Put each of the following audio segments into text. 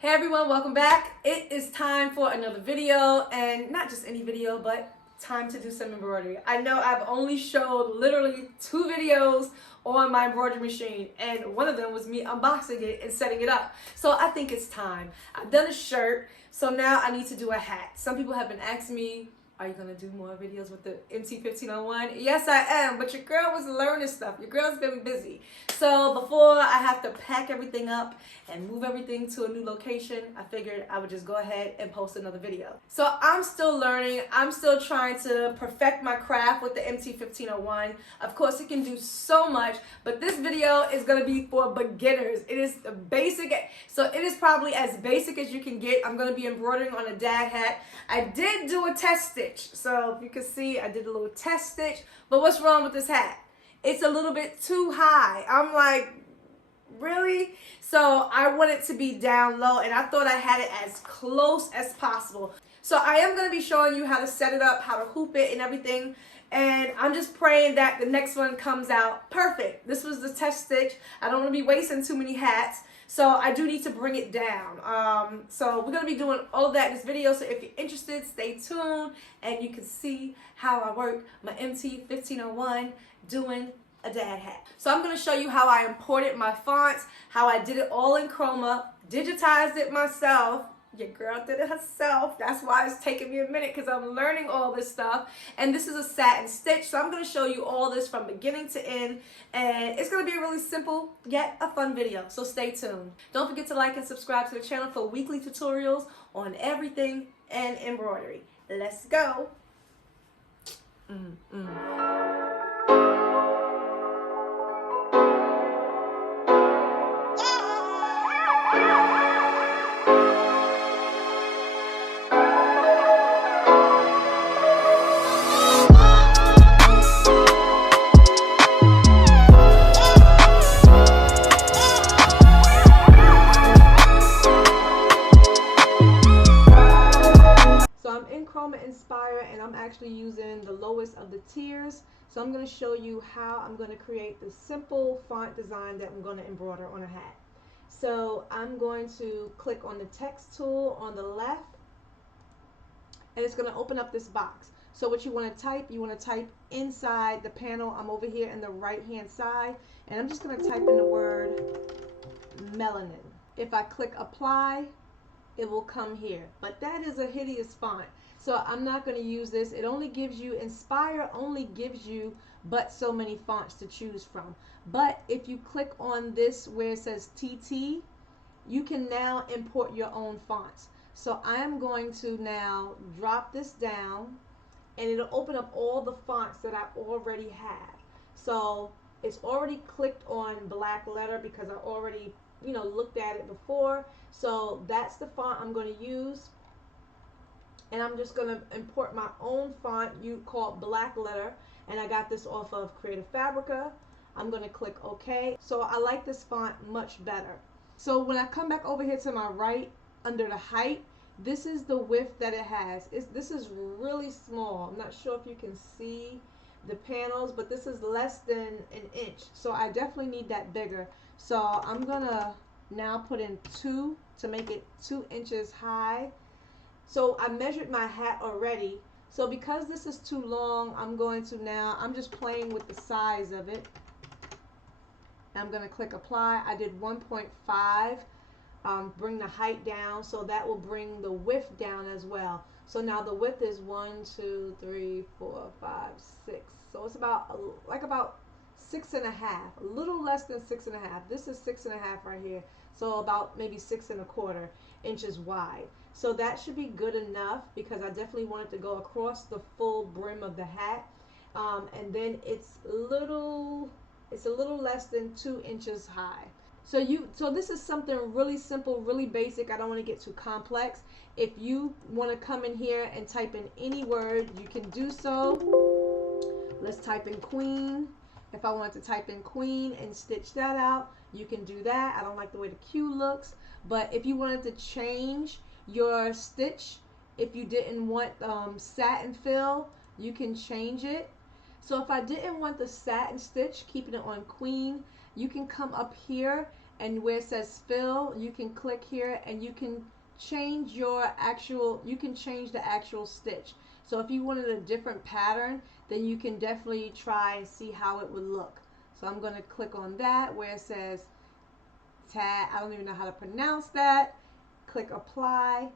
Hey everyone, welcome back. It is time for another video, and not just any video, but time to do some embroidery. I know I've only showed literally 2 videos on my embroidery machine, and one of them was me unboxing it and setting it up. So I think it's time. I've done a shirt, so now I need to do a hat. Some people have been asking me, are you gonna do more videos with the MT1501? Yes, I am, but your girl was learning stuff. Your girl's been busy. So before I have to pack everything up and move everything to a new location, I figured I would just go ahead and post another video. So I'm still learning. I'm still trying to perfect my craft with the MT1501. Of course, it can do so much, but this video is gonna be for beginners. It is the basic, so it is probably as basic as you can get. I'm gonna be embroidering on a dad hat. I did do a test stitch. So if you can see, I did a little test stitch, but what's wrong with this hat? It's a little bit too high. I'm like, really? So I want it to be down low, and I thought I had it as close as possible. So I am going to be showing you how to set it up, how to hoop it and everything, and I'm just praying that the next one comes out perfect. This was the test stitch. I don't want to be wasting too many hats, so I do need to bring it down. So we're going to be doing all of that in this video, so if you're interested, stay tuned, and you can see how I work my MT1501 doing a dad hat. So I'm going to show you how I imported my fonts, how I did it all in Chroma, digitized it myself. Your girl did it herself. That's why it's taking me a minute, because I'm learning all this stuff. And this is a satin stitch, so I'm going to show you all this from beginning to end, and it's going to be a really simple yet a fun video, so stay tuned. Don't forget to like and subscribe to the channel for weekly tutorials on everything and embroidery. Let's go. Inspire, and I'm actually using the lowest of the tiers. So I'm going to show you how I'm going to create the simple font design that I'm going to embroider on a hat. So I'm going to click on the text tool on the left, and it's going to open up this box. So what you want to type inside the panel. I'm over here in the right hand side, and I'm just going to type in the word melanin. If I click apply, it will come here, but that is a hideous font, so I'm not going to use this. It only gives you, Inspire only gives you but so many fonts to choose from. But if you click on this where it says TT, you can now import your own fonts. So I am going to now drop this down, and it'll open up all the fonts that I already have. So it's already clicked on black letter because I already looked at it before. So that's the font I'm going to use, and I'm just going to import my own font called black letter, and I got this off of Creative Fabrica. I'm going to click OK. So I like this font much better. So when I come back over here to my right under the height, this is the width that it has. This is really small. I'm not sure if you can see the panels, but this is less than an inch, so I definitely need that bigger. So I'm gonna now put in 2 to make it 2 inches high. So I measured my hat already, so because this is too long, I'm just playing with the size of it. I'm gonna click apply. I did 1.5. Bring the height down, so that will bring the width down as well. So now the width is 1, 2, 3, 4, 5, 6. So it's about 6.5, a little less than 6.5. This is 6.5 right here, so about maybe 6.25 inches wide. So that should be good enough, because I definitely want it to go across the full brim of the hat. And then it's a little less than 2 inches high. So this is something really simple, really basic. I don't want to get too complex. If you want to come in here and type in any word, you can do so. Let's type in queen. If I want to type in queen and stitch that out, you can do that. I don't like the way the Q looks, but if you wanted to change your stitch, if you didn't want satin fill, you can change it. So if I didn't want the satin stitch, keeping it on queen, you can come up here and where it says fill, you can click here and you can change the actual stitch. So if you wanted a different pattern, then you can definitely try and see how it would look. So I'm going to click on that where it says tag, I don't even know how to pronounce that. Click apply,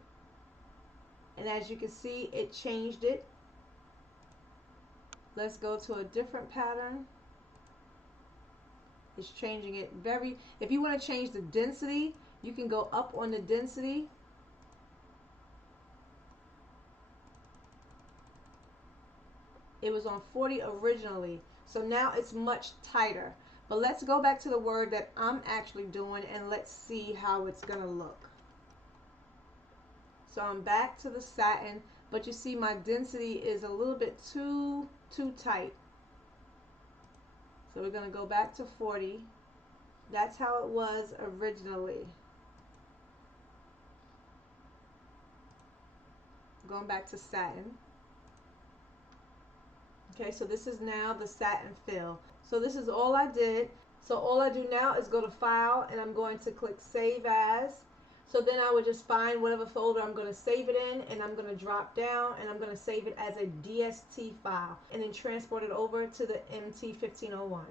and as you can see, it changed it. Let's go to a different pattern. It's changing it very, if you want to change the density, you can go up on the density. It was on 40 originally, so now it's much tighter. But let's go back to the word that I'm actually doing and let's see how it's gonna look. So I'm back to the satin, but you see my density is a little bit too tight. So we're gonna go back to 40. That's how it was originally. Going back to satin. Okay, so this is now the satin fill. So this is all I did. So all I do now is go to File, and I'm going to click Save As. So then I would just find whatever folder I'm going to save it in, and I'm going to drop down, and I'm going to save it as a DST file, and then transport it over to the MT1501.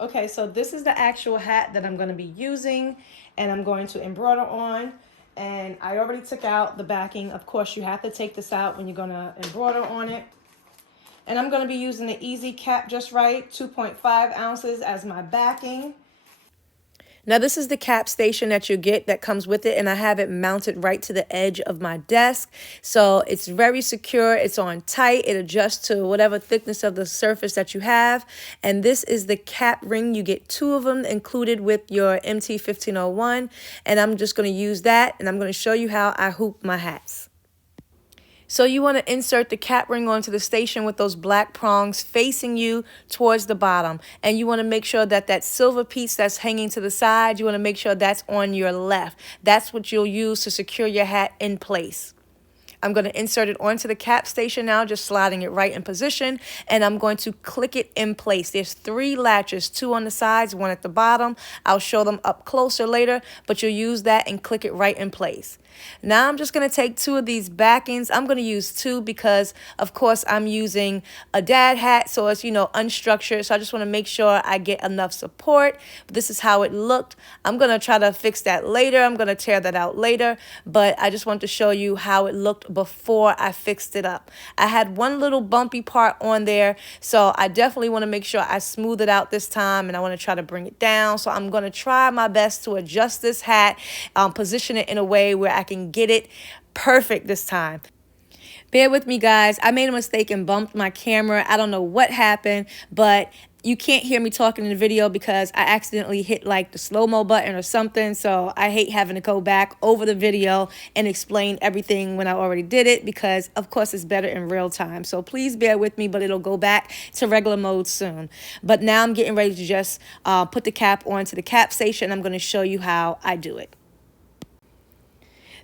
Okay, so this is the actual hat that I'm going to be using, and I'm going to embroider on. And I already took out the backing. Of course, you have to take this out when you're going to embroider on it. And I'm going to be using the Easy Cap Just Right 2.5 ounces as my backing. Now this is the cap station that you get that comes with it, and I have it mounted right to the edge of my desk. So it's very secure, it's on tight, it adjusts to whatever thickness of the surface that you have. And this is the cap ring. You get 2 of them included with your MT1501, and I'm just going to use that, and I'm going to show you how I hoop my hats. So you want to insert the cap ring onto the station with those black prongs facing you towards the bottom. And you want to make sure that that silver piece that's hanging to the side, you want to make sure that's on your left. That's what you'll use to secure your hat in place. I'm going to insert it onto the cap station now, just sliding it right in position, and I'm going to click it in place. There's 3 latches, 2 on the sides, 1 at the bottom. I'll show them up closer later, but you'll use that and click it right in place. Now I'm just going to take 2 of these backings. I'm going to use 2 because, of course, I'm using a dad hat, so it's, you know, unstructured. So I just want to make sure I get enough support. But this is how it looked. I'm going to try to fix that later. I'm going to tear that out later, but I just want to show you how it looked before I fixed it up. I had one little bumpy part on there, so I definitely want to make sure I smooth it out this time, and I want to try to bring it down. So I'm going to try my best to adjust this hat, position it in a way where I can get it perfect this time. Bear with me, guys. I made a mistake and bumped my camera. I don't know what happened, but you can't hear me talking in the video because I accidentally hit like the slow-mo button or something. So I hate having to go back over the video and explain everything when I already did it, because of course it's better in real time. So please bear with me, but it'll go back to regular mode soon. But now I'm getting ready to just put the cap onto the cap station. I'm going to show you how I do it.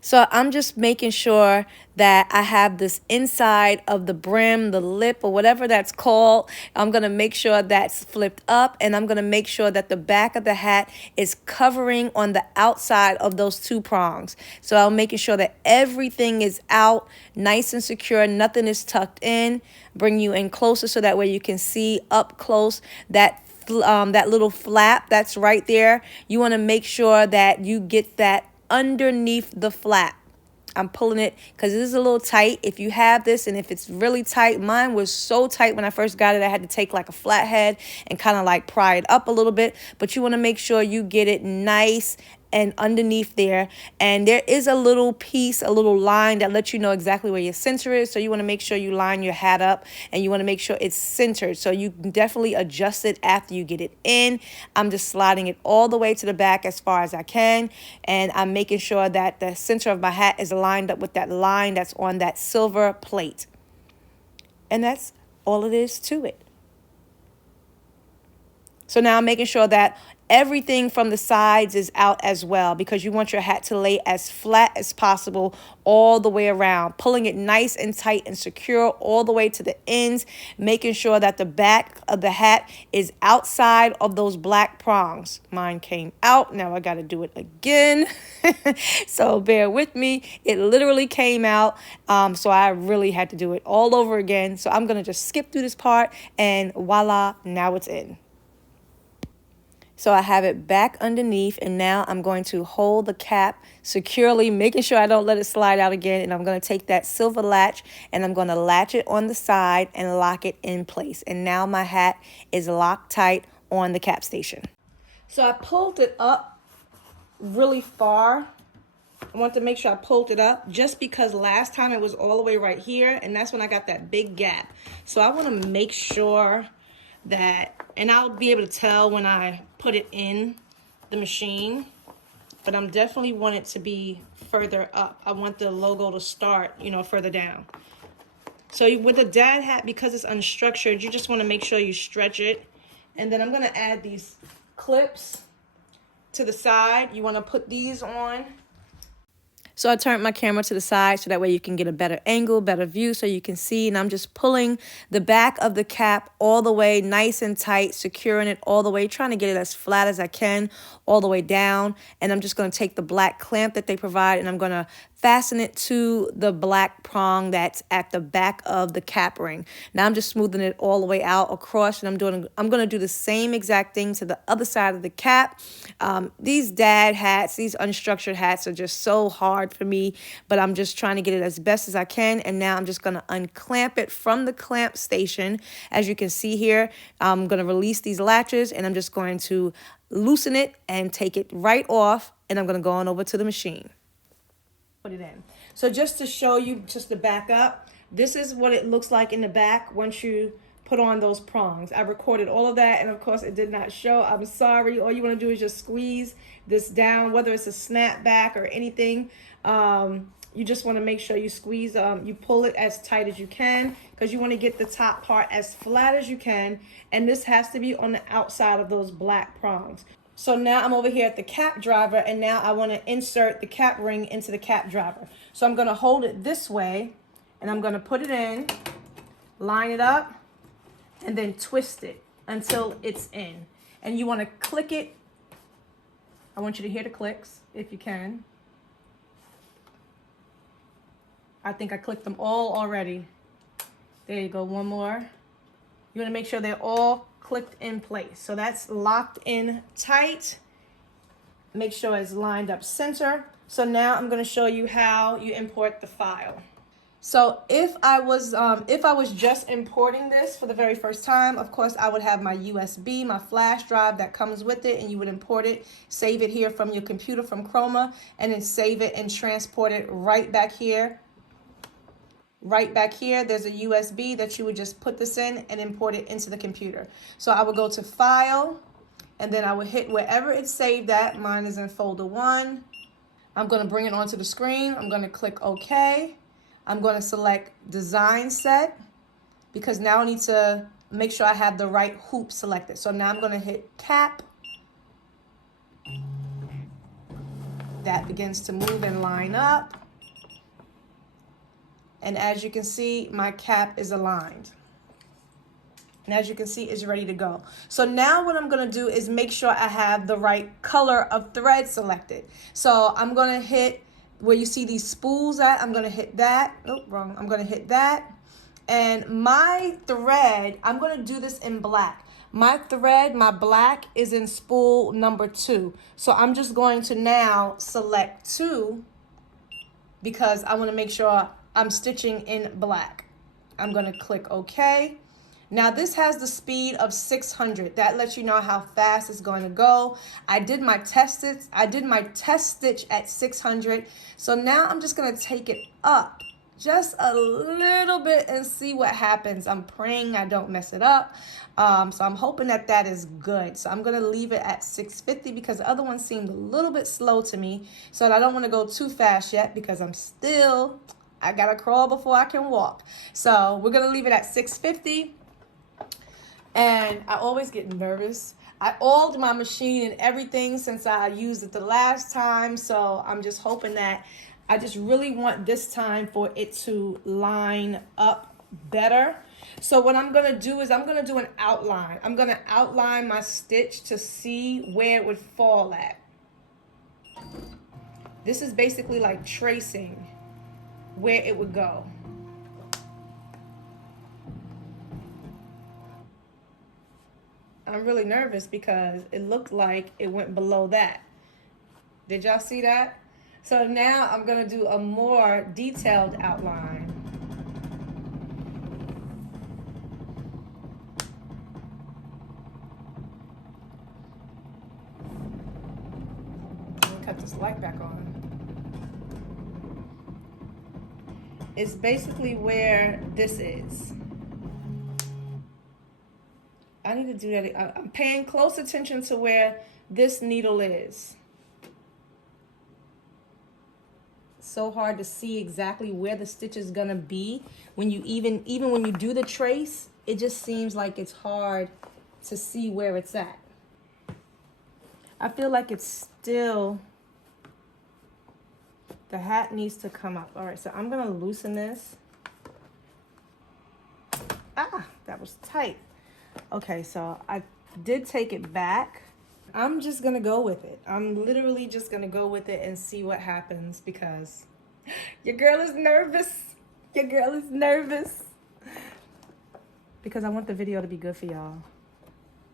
So I'm just making sure that I have this inside of the brim, the lip, or whatever that's called. I'm going to make sure that's flipped up, and I'm going to make sure that the back of the hat is covering on the outside of those 2 prongs. So I'm making sure that everything is out, nice and secure, nothing is tucked in. Bring you in closer so that way you can see up close that little flap that's right there. You want to make sure that you get that underneath the flap. I'm pulling it because it is a little tight. If you have this and if it's really tight, mine was so tight when I first got it, I had to take like a flathead and kind of like pry it up a little bit. But you want to make sure you get it nice and underneath there, and there is a little piece, a little line that lets you know exactly where your center is. So you want to make sure you line your hat up, and you want to make sure it's centered. So you can definitely adjust it after you get it in. I'm just sliding it all the way to the back as far as I can, and I'm making sure that the center of my hat is lined up with that line that's on that silver plate. And that's all it is to it. So now I'm making sure that Everything from the sides is out as well because you want your hat to lay as flat as possible all the way around, pulling it nice and tight and secure all the way to the ends, making sure that the back of the hat is outside of those black prongs. Mine came out. Now I got to do it again. So bear with me. It literally came out. So I really had to do it all over again. So I'm going to just skip through this part and voila, now it's in. So I have it back underneath, and now I'm going to hold the cap securely, making sure I don't let it slide out again. And I'm going to take that silver latch and I'm going to latch it on the side and lock it in place. And now my hat is locked tight on the cap station. So I pulled it up really far. I want to make sure I pulled it up just because last time it was all the way right here, and that's when I got that big gap. So I want to make sure that, and I'll be able to tell when I put it in the machine, but I'm definitely want it to be further up. I want the logo to start, you know, further down. So with a dad hat, because it's unstructured, you just want to make sure you stretch it. And then I'm going to add these clips to the side. You want to put these on. So I turned my camera to the side so that way you can get a better angle, better view so you can see. And I'm just pulling the back of the cap all the way nice and tight, securing it all the way, trying to get it as flat as I can all the way down. And I'm just going to take the black clamp that they provide and I'm going to fasten it to the black prong that's at the back of the cap ring. Now I'm just smoothing it all the way out across, and I'm going to do the same exact thing to the other side of the cap. These dad hats, these unstructured hats are just so hard for me, but I'm just trying to get it as best as I can. And now I'm just going to unclamp it from the clamp station. As you can see here, I'm going to release these latches and I'm just going to loosen it and take it right off, and I'm going to go on over to the machine. Put it in. So just to show you, just to back up, this is what it looks like in the back once you put on those prongs. I recorded all of that, and of course it did not show. I'm sorry. All you want to do is just squeeze this down, whether it's a snap back or anything. You just want to make sure you squeeze, you pull it as tight as you can because you want to get the top part as flat as you can. And this has to be on the outside of those black prongs. So now I'm over here at the cap driver, and now I want to insert the cap ring into the cap driver. So I'm going to hold it this way, and I'm going to put it in, line it up, and then twist it until it's in. And you want to click it. I want you to hear the clicks if you can. I think I clicked them all already. There you go, one more. You want to make sure they're all clicked in place. So that's locked in tight. Make sure it's lined up center. So now I'm going to show you how you import the file. So if I was just importing this for the very first time, of course I would have my USB, my flash drive that comes with it, and you would import it, save it here from your computer from Ricoma, and then save it and transport it right back here. Right back here, there's a USB that you would just put this in and import it into the computer. So I would go to File, and then I would hit wherever it's saved at. Mine is in folder 1. I'm going to bring it onto the screen. I'm going to click OK. I'm going to select Design Set because now I need to make sure I have the right hoop selected. So now I'm going to hit Cap. That begins to move and line up. And as you can see, my cap is aligned. And as you can see, it's ready to go. So now what I'm going to do is make sure I have the right color of thread selected. So I'm going to hit where you see these spools at. I'm going to hit that. Oh, wrong. I'm going to hit that. And my thread, I'm going to do this in black. My thread, my black, is in spool number 2. So I'm just going to now select 2 because I want to make sure I'm stitching in black. I'm going to click OK. Now this has the speed of 600. That lets you know how fast it's going to go. I did my test stitch at 600. So now I'm just going to take it up just a little bit and see what happens. I'm praying I don't mess it up. So I'm hoping that that is good. So I'm going to leave it at 650 because the other one seemed a little bit slow to me. So I don't want to go too fast yet because I got to crawl before I can walk. So we're going to leave it at 650. And I always get nervous I oiled my machine and everything since I used it the last time. So I'm just hoping that I just really want this time for it to line up better. So what I'm going to do is I'm going to do an outline. I'm going to outline my stitch to see where it would fall at. This is basically like tracing where it would go. I'm really nervous because it looked like it went below that. Did y'all see that? So now I'm going to do a more detailed outline. Let me cut this light back on. It's basically where this is. I need to do that. I'm paying close attention to where this needle is. So hard to see exactly where the stitch is gonna be when you even when you do the trace. It just seems like it's hard to see where it's at. I feel like it's still, the hat needs to come up. All right, so I'm gonna loosen this. Ah, that was tight. Okay, so I did take it back. I'm just gonna go with it. I'm literally just gonna go with it and see what happens because your girl is nervous. Your girl is nervous. Because I want the video to be good for y'all.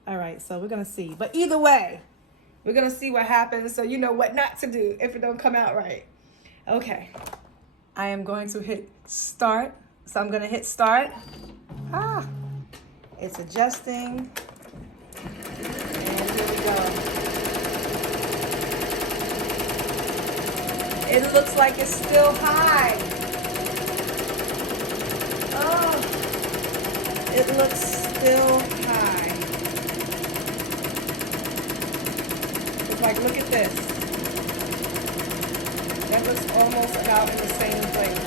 All right, so we're gonna see. But either way, we're gonna see what happens so you know what not to do if it don't come out right. Okay, I am going to hit start. So I'm gonna hit start. Ah, it's adjusting. And here we go. It looks like it's still high. Oh, it looks still high. It's like, look at this. That looks almost about in the same place.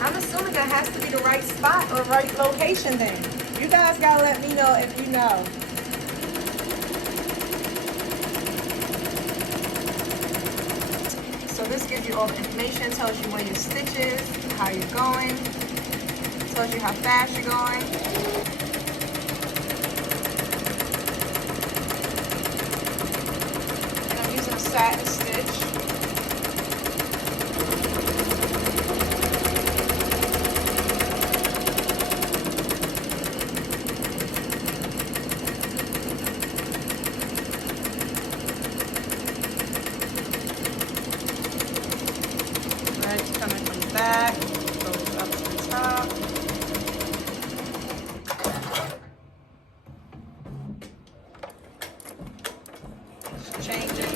I'm assuming that has to be the right spot or right location then. You guys gotta let me know if you know. So this gives you all the information, tells you where your stitch is, how you're going, tells you how fast you're going. And I'm using a satin stitch. Coming from the back, goes up to the top. Just change it.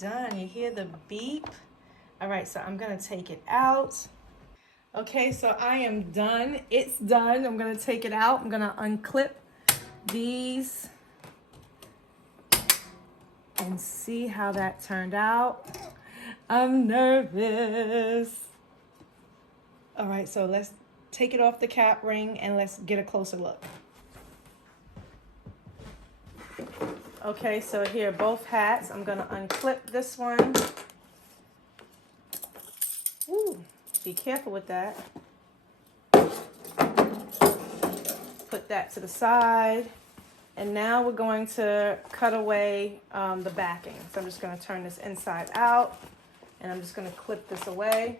done. You hear the beep? All right, so I'm gonna take it out. Okay, so I am done. It's done. I'm gonna take it out. I'm gonna unclip these and see how that turned out. I'm nervous. All right, so let's take it off the cap ring and let's get a closer look. Okay, so here, both hats. I'm gonna unclip this one. Ooh, be careful with that. Put that to the side. And now we're going to cut away the backing. So I'm just gonna turn this inside out and I'm just gonna clip this away.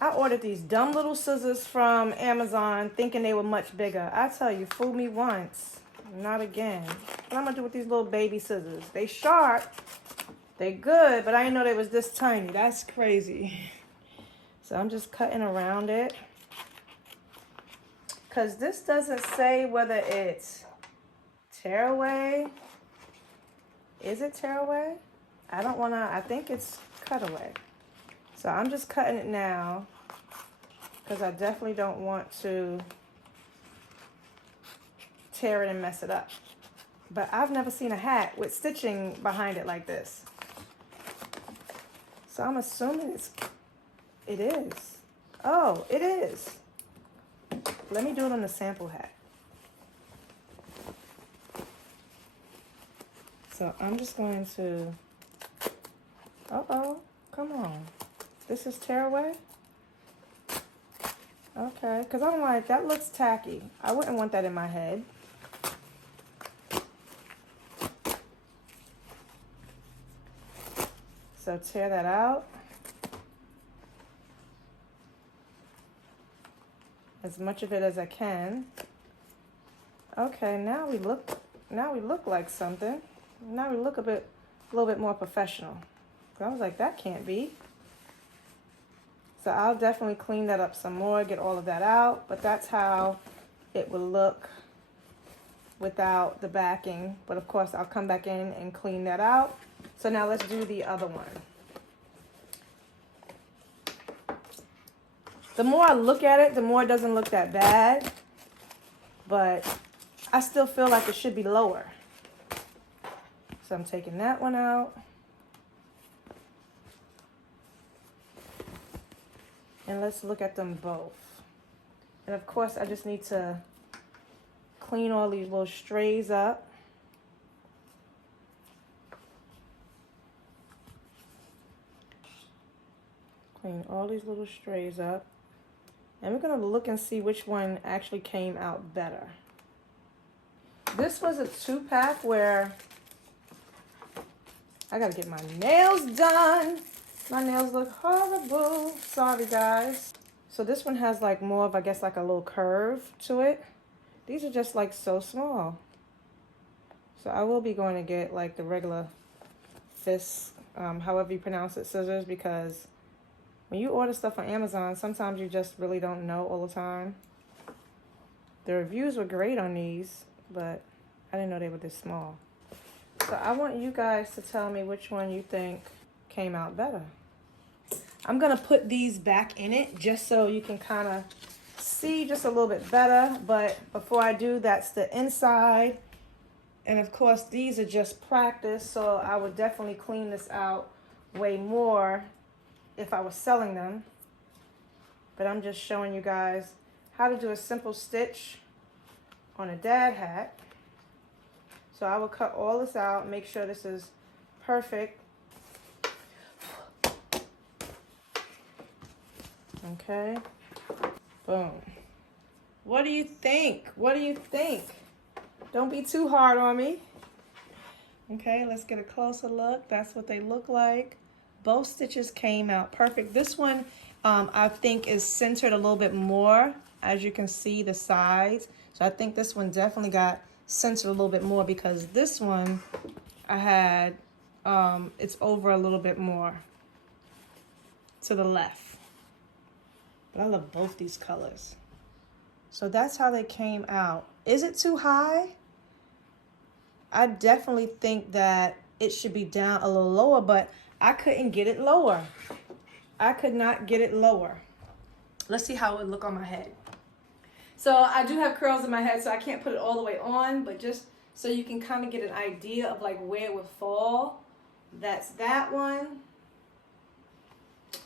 I ordered these dumb little scissors from Amazon thinking they were much bigger. I tell you, fool me once, not again. What I'm gonna do with these little baby scissors? They sharp, they good, but I didn't know they was this tiny. That's crazy. So I'm just cutting around it. Cause this doesn't say whether it's tearaway. Is it tearaway? I don't wanna, I think it's cutaway. So I'm just cutting it now because I definitely don't want to tear it and mess it up. But I've never seen a hat with stitching behind it like this. So I'm assuming it is. Oh, it is. Let me do it on the sample hat. So I'm just going to, uh-oh, come on. This is tearaway? Okay, because I'm like, that looks tacky. I wouldn't want that in my head. So tear that out. As much of it as I can. Okay, now we look like something. Now we look a little bit more professional. I was like, that can't be. So I'll definitely clean that up some more, get all of that out, but that's how it will look without the backing. But of course, I'll come back in and clean that out. So now let's do the other one. The more I look at it, the more it doesn't look that bad, but I still feel like it should be lower. So I'm taking that one out. And let's look at them both. And of course, I just need to clean all these little strays up. Clean all these little strays up. And we're gonna look and see which one actually came out better. This was a 2-pack where I gotta get my nails done. My nails look horrible. Sorry, guys. So this one has like more of, I guess, like a little curve to it. These are just like so small. So I will be going to get like the regular fist, however you pronounce it, scissors, because when you order stuff on Amazon, sometimes you just really don't know all the time. The reviews were great on these, but I didn't know they were this small. So I want you guys to tell me which one you think came out better. I'm gonna put these back in it just so you can kind of see just a little bit better. But before I do, that's the inside. And of course, these are just practice, so I would definitely clean this out way more if I was selling them. But I'm just showing you guys how to do a simple stitch on a dad hat. So I will cut all this out, make sure this is perfect. Okay, boom. What do you think? What do you think? Don't be too hard on me. Okay, let's get a closer look. That's what they look like. Both stitches came out perfect. This one, I think, is centered a little bit more, as you can see the sides. So I think this one definitely got centered a little bit more, because this one I had, it's over a little bit more to the left. But I love both these colors. So that's how they came out. Is it too high? I definitely think that it should be down a little lower, but I couldn't get it lower. I could not get it lower. Let's see how it would look on my head. So I do have curls in my head, so I can't put it all the way on, but just so you can kind of get an idea of like where it would fall. That's that one.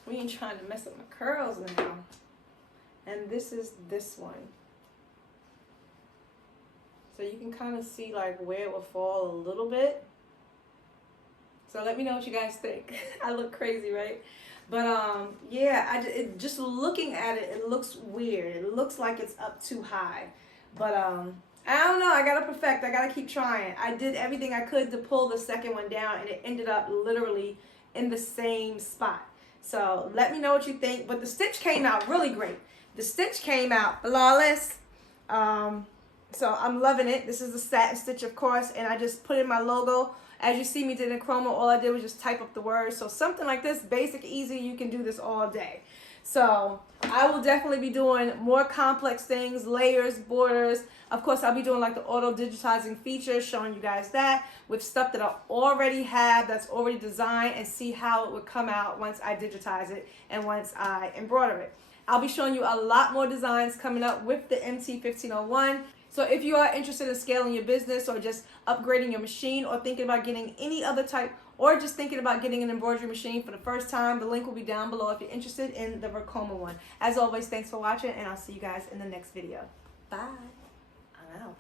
We ain't trying to mess up my curls now. And this is this one. So you can kind of see like where it will fall a little bit. So let me know what you guys think. I look crazy, right? But yeah, just looking at it, it looks weird. It looks like it's up too high. But I don't know. I gotta perfect. I gotta keep trying. I did everything I could to pull the second one down, and it ended up literally in the same spot. So let me know what you think. But the stitch came out really great. The stitch came out flawless. So I'm loving it. This is the satin stitch, of course, and I just put in my logo. As you see me did in Chroma, all I did was just type up the words. So something like this, basic, easy, you can do this all day. So I will definitely be doing more complex things, layers, borders. Of course, I'll be doing like the auto digitizing feature, showing you guys that with stuff that I already have, that's already designed, and see how it would come out once I digitize it and once I embroider it. I'll be showing you a lot more designs coming up with the MT1501. So if you are interested in scaling your business or just upgrading your machine or thinking about getting any other type or just thinking about getting an embroidery machine for the first time, the link will be down below if you're interested in the Ricoma one. As always, thanks for watching, and I'll see you guys in the next video. Bye. I'm out.